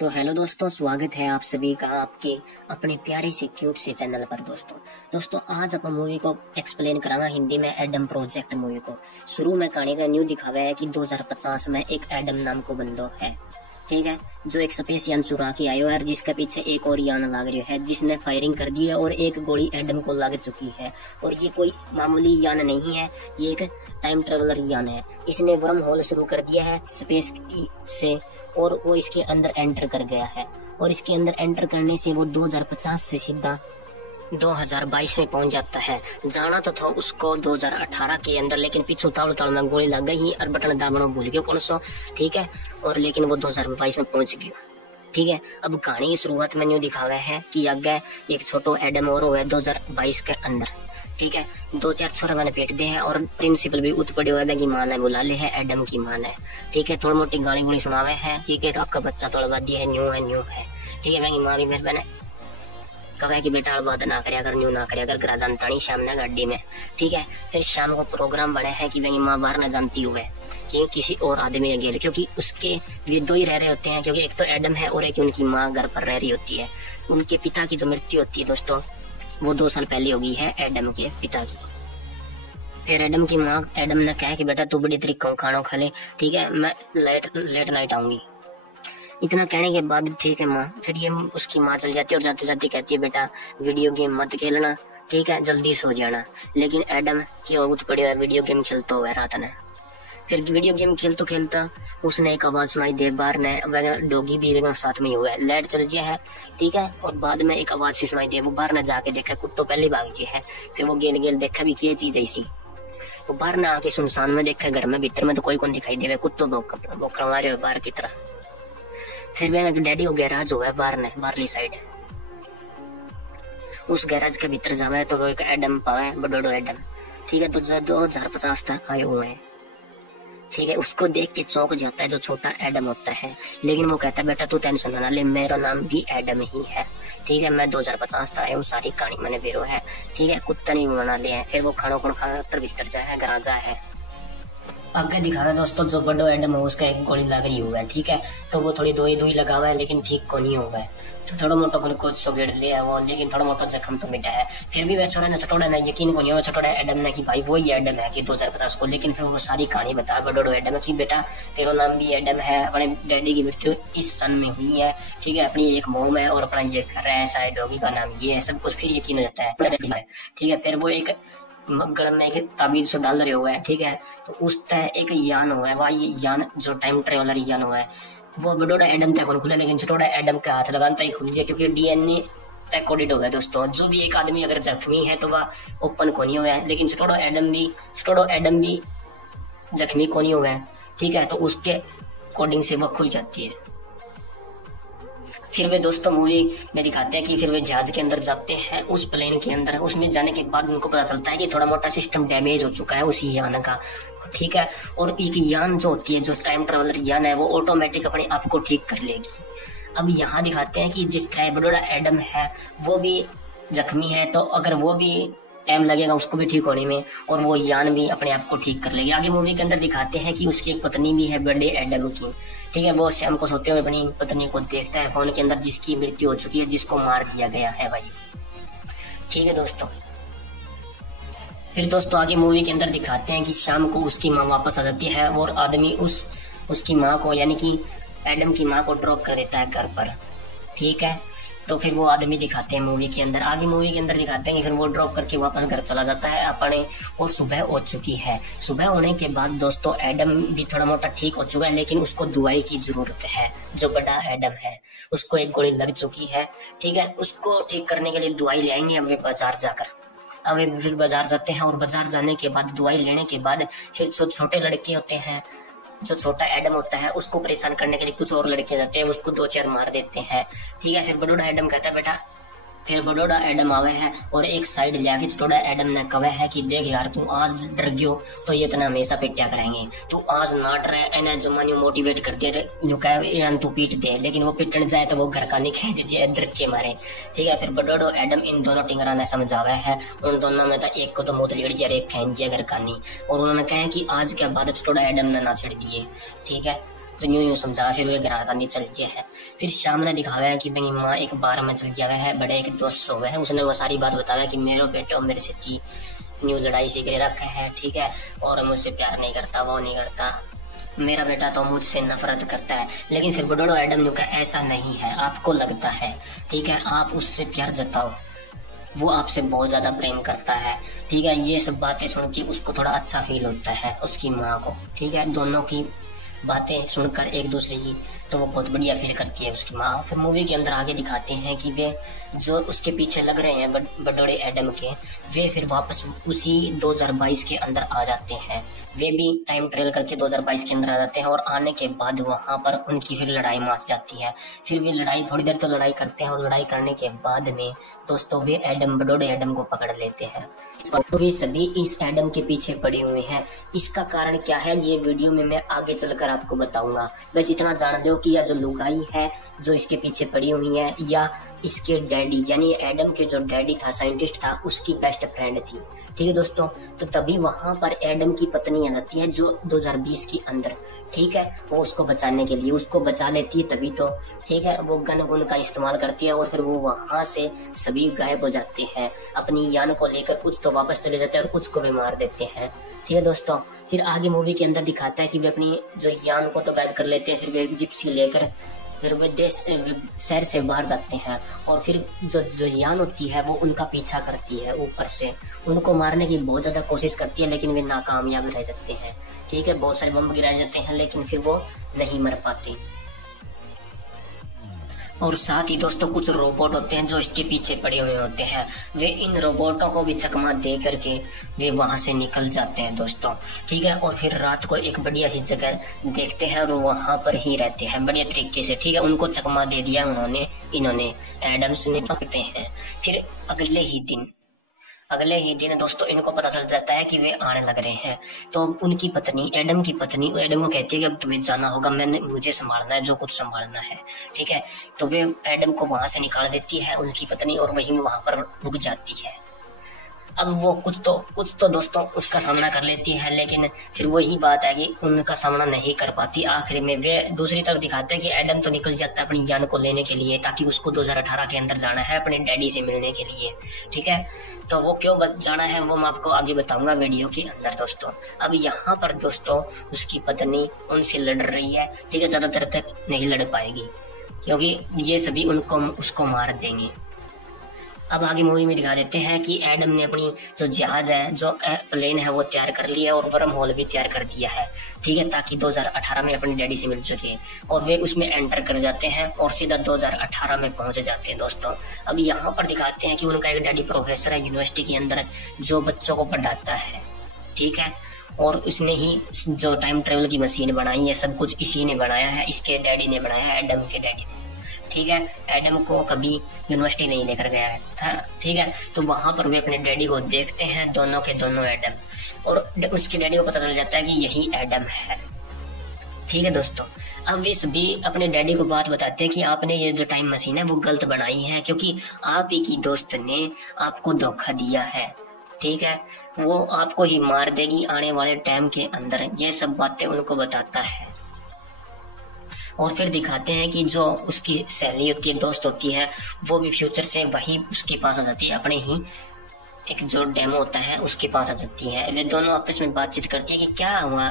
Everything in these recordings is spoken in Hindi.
तो हेलो दोस्तों, स्वागत है आप सभी का आपके अपने प्यारे से क्यूट से चैनल पर। दोस्तों आज अपन मूवी को एक्सप्लेन करांगा हिंदी में। एडम प्रोजेक्ट मूवी को शुरू में कहानी का न्यू दिखावा है कि 2050 में एक एडम नाम को बंदो है, ठीक है, जो एक स्पेस यान चुरा के आयो है, जिसके पीछे एक और यान लाग रही है, जिसने फायरिंग कर दी है और एक गोली एडम को लग चुकी है। और ये कोई मामूली यान नहीं है, ये एक टाइम ट्रेवलर यान है। इसने वर्म होल शुरू कर दिया है स्पेस से और वो इसके अंदर एंटर कर गया है। और इसके अंदर एंटर करने से वो 2050 से सीधा 2022 में पहुंच जाता है। जाना तो था उसको 2018 के अंदर, लेकिन पीछू ताड़ में गोली लग गई और बटन दाबना भूल गया कौन सो, ठीक है। और लेकिन वो 2022 में पहुंच गया, ठीक है। अब कहानी की शुरुआत में न्यू दिखावा है कि आगे एक छोटो एडम और हुआ 2022 के अंदर, ठीक है। 2-4 छोरा मैंने पेट दे हैं और प्रिंसिपल भी उठ पड़े हुए है कि माँ ने बुला ले है, एडम की माँ ने, ठीक है। थोड़ी मोटी गाली गुली सुनावे है कि आपका बच्चा थोड़ा बात है, न्यू है, ठीक है। मैं माँ भी मेरे मैंने कहा कि बेटा बात ना करे अगर न्यू ना करे अगर घर जानता नहीं शाम ने गाड़ी में, ठीक है। फिर शाम को प्रोग्राम बने है कि मेरी माँ बाहर ना जानती हुए कि किसी और आदमी गेल, क्योंकि उसके ये दो ही रह रहे होते हैं, क्योंकि एक तो एडम है और एक उनकी माँ घर पर रह रही होती है। उनके पिता की जो मृत्यु होती है दोस्तों, वो 2 साल पहले हो गई है एडम के पिता की। फिर एडम की माँ एडम ने कहा कि बेटा तू बड़ी तरीके खाना खा ले, ठीक है, मैं लेट नाइट आऊंगी। इतना कहने के बाद ठीक है माँ, फिर ये उसकी माँ चल जाती है और जाते जाते कहती है बेटा वीडियो गेम मत खेलना, ठीक है, जल्दी सो जाना। लेकिन एडम की उठ पड़ी है वीडियो गेम खेलता हुआ रात ने। फिर वीडियो गेम खेलता उसने एक आवाज सुनाई दे बाहर ने, डॉगी भी साथ में ही हुआ है, लाइट चल गया है, ठीक है। और बाद में एक आवाज सी सुनाई दे, वो बाहर ने जाके देखा, कुत्तो पहले भाग जी है। फिर वो गेल देखा भी क्या चीज ऐसी, वो बाहर ने आके सुनसान में देखा, घर में भीतर में तो कोई कौन दिखाई दे, कुत्तो भौंकने वाले बाहर की तरफ। फिर मेरा डैडी को गैराज हुआ है बाहरली साइड, उस गैराज के भीतर जावा है तो वो एक एडम पावा है, बड़ो एडम, ठीक है। तो 2050 तक आए हुए हैं, ठीक है। उसको देख के चौंक जाता है जो छोटा एडम होता है, लेकिन वो कहता है बेटा तू टेंशन ना ले, मेरा नाम भी एडम ही है, ठीक है। मैं 2050 तक आया हूँ, सारी कहानी मैंने बेरो है, ठीक है। कुत्ता नहीं बना लिया है। फिर वो खाना खा भीतर जाए है, गराजा है। आगे दिखा रहा है दोस्तों जो बड़ो एडम है उसका एक गोली लग रही हुआ है, ठीक है। तो वो थोड़ी दोई लगा हुआ है लेकिन ठीक को नहीं हुआ है, तो थोड़ा मोटा ग्लूकोज सो गिर लिया वो, लेकिन थोड़ा मोटा जख्म तो मिटा है। फिर भी वह छोड़ा ने छटोड़ा ने यकीन को नहीं हुआ छटोड़ा एडम ने कि भाई वो ही एडम है कि 2050 को। लेकिन फिर वो सारी कहानी बता बड़ो एडम की बेटा तेरा नाम भी एडम है, अपने डैडी की मृत्यु इस सन में हुई है, ठीक है। अपनी एक मोम है और अपना ये घर है, शायद डॉगी का नाम ये है, सब कुछ फिर यकीन हो जाता है, ठीक है। फिर वो एक गल में एक ताबीज से डाल रहे हुए हैं, ठीक है। तो उस तय एक यान हुआ है, वह यान जो टाइम ट्रेवलर यान हुआ है, वो बड़ोड़ा एडम तक खुले, लेकिन छोटा एडम के हाथ लगाता ही खुल जाए, क्योंकि डीएनए तक कोडेड हो गया दोस्तों। जो भी एक आदमी अगर जख्मी है तो वह ओपन को नहीं हुआ है, लेकिन छोटा एडम भी जख्मी को नहीं हुआ है, ठीक है। तो उसके कोडिंग से वह खुल जाती है। फिर वे दोस्तों मूवी में दिखाते हैं कि फिर वे जहाज के अंदर जाते हैं, उस प्लेन के अंदर। उसमें जाने के बाद उनको पता चलता है कि थोड़ा मोटा सिस्टम डैमेज हो चुका है उसी यान का, ठीक है। और एक यान जो होती है, जो टाइम ट्रेवलर यान है, वो ऑटोमेटिक अपने आप को ठीक कर लेगी। अब यहाँ दिखाते हैं कि जिस बड़ोड़ा एडम है वो भी जख्मी है, तो अगर वो भी टाइम लगेगा उसको भी ठीक होने में, और वो यान भी अपने आप को ठीक कर लेगी। आगे मूवी के अंदर दिखाते हैं कि उसकी एक पत्नी भी है बड़े एडम की, ठीक है। वो शाम को सोते हुए अपनी पत्नी को देखता है फोन के अंदर, जिसकी मृत्यु हो चुकी है, जिसको मार दिया गया है भाई, ठीक है दोस्तों। फिर दोस्तों आगे मूवी के अंदर दिखाते हैं कि शाम को उसकी माँ वापस आ जाती है और आदमी उसकी माँ को यानी कि एडम की माँ को ड्रॉप कर देता है घर पर, ठीक है। तो फिर वो आदमी दिखाते हैं मूवी के अंदर। आगे मूवी के अंदर दिखाते हैं कि फिर वो ड्रॉप करके वापस घर चला जाता है अपने, और सुबह हो चुकी है। सुबह होने के बाद दोस्तों एडम भी थोड़ा मोटा ठीक हो चुका है, लेकिन उसको दवाई की जरूरत है। जो बड़ा एडम है उसको एक गोली लग चुकी है, ठीक है। उसको ठीक करने के लिए दवाई ले आएंगे अब वे बाजार जाकर। अब वे बाजार जाते हैं और बाजार जाने के बाद दवाई लेने के बाद फिर जो छोटे लड़के होते हैं, जो छोटा एडम होता है, उसको परेशान करने के लिए कुछ और लड़के जाते हैं, उसको 2-4 मार देते हैं, ठीक है। फिर बड़ोड़ा एडम कहता है बेटा, फिर बड़ोड़ा एडम आवे है और एक साइड लिया के छोटा एडम ने कहा है कि देख यार तू आज डर गयो तो ये इतना हमेशा पिट्या करेंगे, तू आज ना डरे, इन्हें जमानी मोटिवेट कर दिया तू पीट दे। लेकिन वो पिटने जाए तो वो घर का नहीं खेच जाए डर के मारे, ठीक है। फिर बड़ोड़ा एडम इन दोनों टिंगरा ने समझावा है, उन दोनों में तो एक को तो मोत लिगड़ जाए, एक खेच जाए घर का नहीं। और उन्होंने कहा कि आज के बाद छोटा एडम ने ना छिड़ दिए, ठीक है। तो यूं यूं समझा, फिर वे घर आने चल गया है। फिर शाम ने दिखावा है कि मेरी माँ एक बार में चल गया है, बड़े एक दोस्त सो है, उसने वो सारी बात बताया कि मेरे बेटे और मेरे से की न्यू लड़ाई सीख रखा है, ठीक है, और मुझसे प्यार नहीं करता, वो नहीं करता, मेरा बेटा तो मुझसे नफरत करता है। लेकिन फिर बड़ोड़ो एडम न्यू का ऐसा नहीं है, आपको लगता है, ठीक है, आप उससे प्यार जताओ, वो आपसे बहुत ज्यादा प्रेम करता है, ठीक है। ये सब बातें सुन के उसको थोड़ा अच्छा फील होता है, उसकी माँ को, ठीक है, दोनों की बातें सुनकर एक दूसरे की, तो वो बहुत बढ़िया फील करती है उसकी माँ। फिर मूवी के अंदर आगे दिखाते हैं कि वे जो उसके पीछे लग रहे हैं बड़ोड़े एडम के, वे फिर वापस उसी 2022 के अंदर आ जाते हैं। वे भी टाइम ट्रेवल करके 2022 के अंदर आ जाते हैं और आने के बाद वहां पर उनकी फिर लड़ाई मच जाती है। फिर वे लड़ाई थोड़ी देर तो लड़ाई करते हैं और लड़ाई करने के बाद में दोस्तों वे बड़ोड़े एडम को पकड़ लेते हैं। वे सभी इस एडम के पीछे पड़े हुए हैं। इसका कारण क्या है ये वीडियो में मैं आगे चलकर आपको बताऊंगा। बस इतना जान लो कि यह जो लुगाई है जो इसके पीछे पड़ी हुई है, या इसके डैडी यानी एडम के जो डैडी था, साइंटिस्ट था, उसकी बेस्ट फ्रेंड थी, ठीक है दोस्तों। तो तभी वहां पर एडम की पत्नी आ जाती है जो 2020 के अंदर, ठीक है, वो उसको बचाने के लिए उसको बचा लेती है, तभी तो, ठीक है, वो गन गुन का इस्तेमाल करती है और फिर वो वहां से सभी गायब हो जाते हैं अपनी यान को लेकर। कुछ तो वापस चले जाते हैं और कुछ को भी मार देते हैं, ठीक है दोस्तों। फिर आगे मूवी के अंदर दिखाता है कि वे अपनी जो यान को तो गायब कर लेते हैं, फिर वे एक जिप्सी लेकर फिर वे शहर से बाहर जाते हैं और फिर जो यान होती है वो उनका पीछा करती है, ऊपर से उनको मारने की बहुत ज्यादा कोशिश करती है, लेकिन वे नाकामयाब रह जाते हैं, ठीक है। बहुत सारे बम गिराए जाते हैं लेकिन फिर वो नहीं मर पाती। और साथ ही दोस्तों कुछ रोबोट होते हैं जो इसके पीछे पड़े हुए होते हैं, वे इन रोबोटों को भी चकमा दे करके वे वहां से निकल जाते हैं दोस्तों, ठीक है। और फिर रात को एक बढ़िया सी जगह देखते हैं और वहां पर ही रहते हैं बढ़िया तरीके से, ठीक है। उनको चकमा दे दिया इन्होंने एडम्स ने पकड़ते हैं। फिर अगले ही दिन दोस्तों इनको पता चल जाता है कि वे आने लग रहे हैं। तो उनकी पत्नी एडम की पत्नी एडम को कहती है कि अब तुम्हें जाना होगा, मुझे संभालना है जो कुछ संभालना है, ठीक है। तो वे एडम को वहां से निकाल देती है उनकी पत्नी और वहीं वहां पर रुक जाती है। अब वो कुछ तो दोस्तों उसका सामना कर लेती है, लेकिन फिर वही बात है कि उनका सामना नहीं कर पाती। आखिर में वे दूसरी तरफ दिखाते हैं कि एडम तो निकल जाता है अपनी यान को लेने के लिए, ताकि उसको 2018 के अंदर जाना है अपने डैडी से मिलने के लिए, ठीक है। तो वो क्यों जाना है वो मैं आपको आगे बताऊंगा वीडियो के अंदर दोस्तों। अब यहाँ पर दोस्तों उसकी पत्नी उनसे लड़ रही है, ठीक है, ज्यादा देर तक नहीं लड़ पाएगी क्योंकि ये सभी उसको मार देंगे। अब आगे मूवी में दिखा देते हैं कि एडम ने अपनी जो जहाज है, जो प्लेन है, वो तैयार कर लिया और वर्म होल भी तैयार कर दिया है, ठीक है, ताकि 2018 में अपने डैडी से मिल सके। और वे उसमें एंटर कर जाते हैं और सीधा 2018 में पहुंच जाते हैं दोस्तों। अब यहाँ पर दिखाते हैं कि उनका एक डैडी प्रोफेसर है यूनिवर्सिटी के अंदर जो बच्चों को पढ़ाता है, ठीक है, और उसने ही जो टाइम ट्रेवल की मशीन बनाई है, सब कुछ इसी ने बनाया है, इसके डैडी ने बनाया है, एडम के डैडी ने, ठीक है। एडम को कभी यूनिवर्सिटी नहीं लेकर गया था, ठीक है। तो वहां पर वे अपने डैडी को देखते हैं, दोनों के दोनों एडम, और उसके डैडी को पता चल जाता है कि यही एडम है, ठीक है दोस्तों। अब वे सभी अपने डैडी को बात बताते हैं कि आपने ये जो टाइम मशीन है वो गलत बनाई है, क्योंकि आप ही की दोस्त ने आपको धोखा दिया है, ठीक है, वो आपको ही मार देगी आने वाले टाइम के अंदर। ये सब बातें उनको बताता है। और फिर दिखाते हैं कि जो उसकी सहेली होती है, दोस्त होती है, वो भी फ्यूचर से वही उसके पास आ जाती है, अपने ही एक जो डेमो होता है उसके पास आ जाती है। वे दोनों आपस में बातचीत करती है कि क्या हुआ,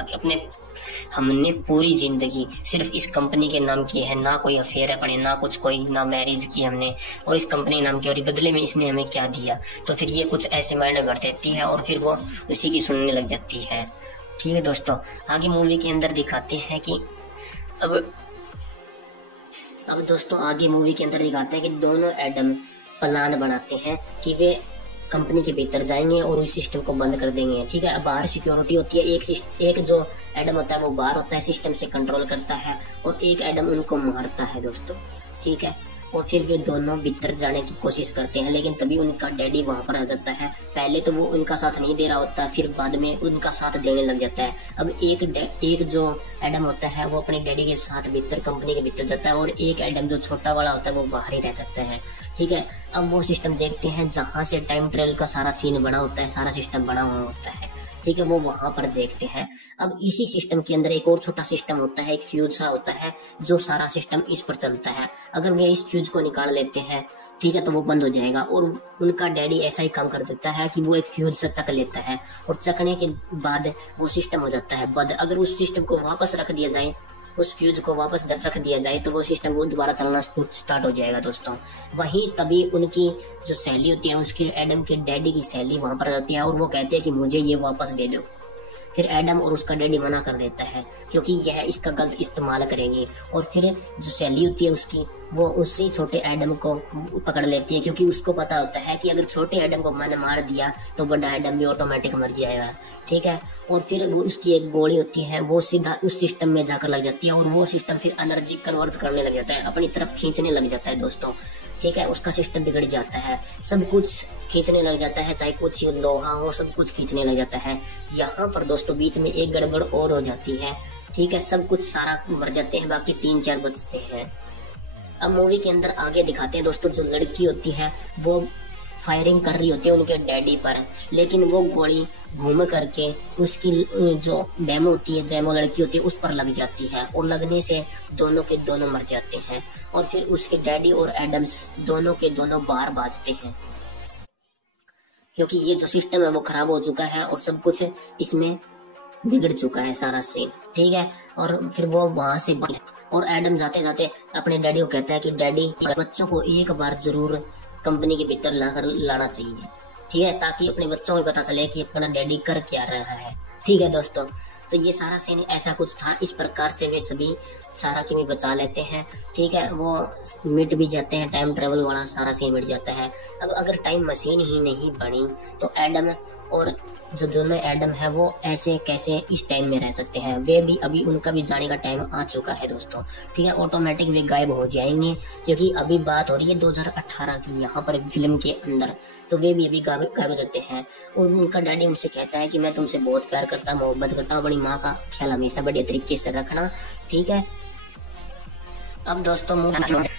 हमने पूरी जिंदगी सिर्फ इस कंपनी के नाम की है, ना कोई अफेयर है अपने, ना कुछ कोई, ना मैरिज की हमने, और इस कंपनी नाम की, और बदले में इसने हमें क्या दिया। तो फिर ये कुछ ऐसे माइंड में भर देती है और फिर वो उसी की सुनने लग जाती है, ठीक है दोस्तों। आगे मूवी के अंदर दिखाते हैं कि अब दोस्तों आगे मूवी के अंदर दिखाते हैं कि दोनों एडम प्लान बनाते हैं कि वे कंपनी के भीतर जाएंगे और उस सिस्टम को बंद कर देंगे, ठीक है। बाहर सिक्योरिटी होती है, एक जो एडम होता है वो बाहर होता है, सिस्टम से कंट्रोल करता है, और एक एडम उनको मारता है दोस्तों, ठीक है। और फिर वे दोनों भीतर जाने की कोशिश करते हैं, लेकिन तभी उनका डैडी वहां पर आ जाता है। पहले तो वो उनका साथ नहीं दे रहा होता, फिर बाद में उनका साथ देने लग जाता है। अब एक जो एडम होता है वो अपने डैडी के साथ भीतर कंपनी के भीतर जाता है, और एक एडम जो छोटा वाला होता है वो बाहर ही रह जाता है, ठीक है। अब वो सिस्टम देखते हैं जहां से टाइम ट्रेवल का सारा सीन बना होता है, सारा सिस्टम बना हुआ होता है, ठीक है, वो वहां पर देखते हैं। अब इसी सिस्टम के अंदर एक और छोटा सिस्टम होता है, एक फ्यूज सा होता है, जो सारा सिस्टम इस पर चलता है। अगर वे इस फ्यूज को निकाल लेते हैं, ठीक है, तो वो बंद हो जाएगा। और उनका डैडी ऐसा ही काम कर देता है कि वो एक फ्यूज से चक लेता है और चकने के बाद वो सिस्टम हो जाता है बंद। अगर उस सिस्टम को वापस रख दिया जाए, उस फ्यूज को वापस रख दिया जाए, तो वो सिस्टम वो दोबारा चलना स्टार्ट हो जाएगा दोस्तों। वहीं तभी उनकी जो सहेली होती है, उसके एडम के डैडी की सहेली वहां पर रहती है और वो कहते हैं कि मुझे ये वापस दे दो। फिर एडम और उसका डैडी मना कर देता है क्योंकि यह इसका गलत इस्तेमाल करेंगे। और फिर जो सहेली होती है उसकी, वो उसी छोटे एडम को पकड़ लेती है क्योंकि उसको पता होता है कि अगर छोटे एडम को मैंने मार दिया तो बड़ा एडम भी ऑटोमेटिक मर जाएगा, ठीक है। और फिर वो उसकी एक गोली होती है, वो सीधा उस सिस्टम में जाकर लग जाती है और वो सिस्टम फिर एनर्जी कन्वर्ट करने लग जाता है, अपनी तरफ खींचने लग जाता है दोस्तों, ठीक है। उसका सिस्टम बिगड़ जाता है, सब कुछ खींचने लग जाता है, चाहे कुछ लोहा हो, सब कुछ खींचने लग जाता है। यहाँ पर दोस्तों बीच में एक गड़बड़ और हो जाती है, ठीक है। सब कुछ सारा मर जाते हैं, बाकी 3-4 बचते हैं। अब मूवी के अंदर आगे दिखाते हैं दोस्तों, जो लड़की होती है वो फायरिंग कर रही होती है उनके डैडी पर, लेकिन वो गोली घूम करके उसकी जो डेमो होती है, डेमो लड़की होती है, उस पर लग जाती है और लगने से दोनों के दोनों मर जाते हैं। और फिर उसके डैडी और एडम्स दोनों के दोनों बाहर भागते हैं क्योंकि ये जो सिस्टम है वो खराब हो चुका है और सब कुछ इसमें बिगड़ चुका है सारा सीन, ठीक है। और फिर वो वहां से और एडम जाते जाते अपने डैडी को कहता है कि डैडी, बच्चों को एक बार जरूर कंपनी के भीतर लाना चाहिए, ठीक है, ताकि अपने बच्चों को पता चले कि अपना डैडी कर क्या रहा है, ठीक है दोस्तों। तो ये सारा सीन ऐसा कुछ था। इस प्रकार से वे सभी सारा की भी बचा लेते हैं, ठीक है। वो मिट भी जाते हैं, टाइम ट्रेवल वाला सारा सीन मिट जाता है। अब अगर टाइम मशीन ही नहीं बनी तो एडम और जो दोनों एडम है वो ऐसे कैसे इस टाइम में रह सकते हैं। वे भी अभी उनका भी जाने का टाइम आ चुका है दोस्तों, ठीक है। ऑटोमेटिक वे गायब हो जाएंगे क्योंकि अभी बात हो रही है 2018 की यहाँ पर फिल्म के अंदर, तो वे भी अभी गायब हो जाते हैं। और उनका डैडी उनसे कहता है कि मैं तुमसे बहुत प्यार करता हूँ, मोहब्बत करता हूँ, अपनी माँ का ख्याल हमेशा बढ़िया तरीके से रखना, ठीक है। अब दोस्तों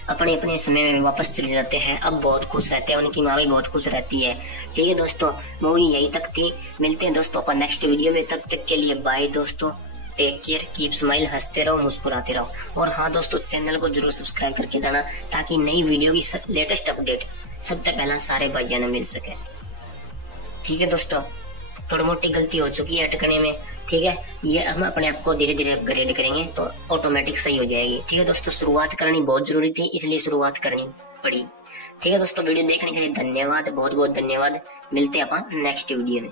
अपने अपने समय में वापस चले जाते हैं, अब बहुत खुश रहते हैं, उनकी माँ भी बहुत खुश रहती है, ठीक है दोस्तों। मूवी यही तक थी, मिलते हैं दोस्तों अपन नेक्स्ट वीडियो में, तब तक के लिए बाय दोस्तों, टेक केयर, कीप स्माइल, हंसते रहो, मुस्कुराते रहो। और हाँ दोस्तों, चैनल को जरूर सब्सक्राइब करके जाना ताकि नई वीडियो की लेटेस्ट अपडेट सबसे पहला सारे भाइयों ने मिल सके, ठीक है दोस्तों। थोड़ी मोटी गलती हो चुकी है अटकने में, ठीक है, ये हम अपने आप को धीरे धीरे अपग्रेड करेंगे तो ऑटोमेटिक सही हो जाएगी, ठीक है दोस्तों। शुरुआत करनी बहुत जरूरी थी, इसलिए शुरुआत करनी पड़ी, ठीक है दोस्तों। वीडियो देखने के लिए धन्यवाद, बहुत बहुत धन्यवाद। मिलते हैं अपन नेक्स्ट वीडियो में।